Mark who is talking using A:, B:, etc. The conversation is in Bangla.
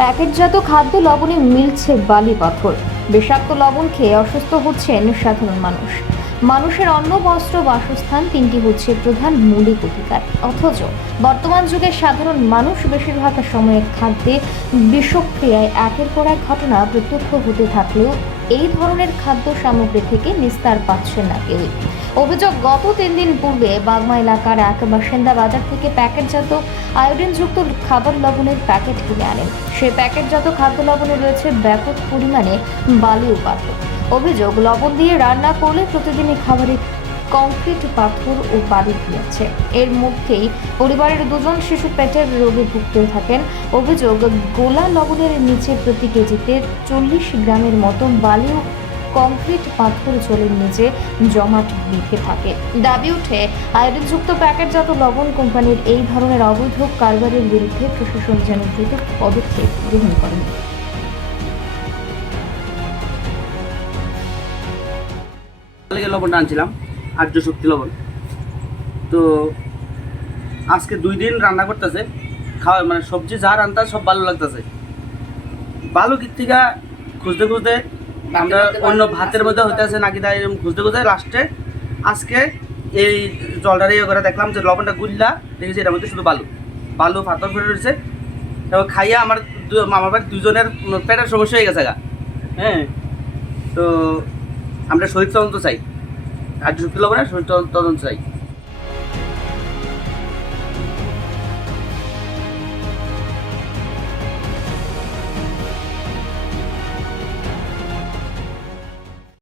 A: প্যাকেটজাত খাদ্য লবণে মিলছে বালি পাথর। বিষাক্ত লবণ খেয়ে অসুস্থ হচ্ছেন সাধারণ মানুষ। মানুষের অন্ন, বস্ত্র, বাসস্থান তিনটি হচ্ছে প্রধান মৌলিক অধিকার। অথচ বর্তমান যুগে সাধারণ মানুষ বেশিরভাগ সময়ে খাদ্যে বিষক্রিয়ায় একের পর এক ঘটনা প্রত্যক্ষ হতে থাকলেও এই ধরনের খাদ্য সামগ্রী থেকে নিস্তার পাচ্ছে না কেউই। অভিযোগ, গত তিন দিন পূর্বে বাগমা এলাকার এক বাসিন্দা বাজার থেকে প্যাকেটজাত আয়োডিনযুক্ত খাবার লবণের প্যাকেট কিনে আনেন। সেই প্যাকেটজাত খাদ্য লবণে রয়েছে ব্যাপক পরিমাণে বালি উপাত্ত অভিযোগ, লবণ দিয়ে রান্না করলে প্রতিদিনই খাবারে কংক্রিট, পাথর ও বালি দিয়েছে এর মধ্যেই পরিবারের দুজন শিশু পেটের রোগে ভুগতে থাকেন। অভিযোগ, গোলা লবণের নিচে প্রতি কেজিতে চল্লিশ গ্রামের মতো বালি ও কংক্রিট পাথর জলের নিচে জমাট বেঁধে থাকে। দাবি উঠে আয়োডিনযুক্ত প্যাকেটজাত লবণ কোম্পানির এই ধরনের অবৈধ কারবারের বিরুদ্ধে প্রশাসন যেন দ্রুত পদক্ষেপ গ্রহণ করেন
B: লবণটা আনছিলাম, আর্য শক্তি লবণ। তো আজকে দুই দিন রান্না করতেছে খাওয়া মানে সবজি যা রান্না সব ভালো লাগতেছে। ভালো কির থেকে খুঁজতে খুঁজতে আমরা অন্য ভাতের মধ্যে হইতেছে নাকি তাই এরকম খুঁজতে খুঁজতে লাস্টে আজকে এই জলটা ইয়ে করে দেখলাম যে লবণটা গুললা, দেখেছি এটার মধ্যে শুধু বালু। বালু পাথর ফেলে রয়েছে। এবং খাইয়া আমার মামার বাড়ির দুজনের পেটের সমস্যা হয়ে গেছে গা। হ্যাঁ। তো আমরা শরীর তদন্ত চাই। আর ঝুঁকি লবণে শরীর তদন্ত চাই।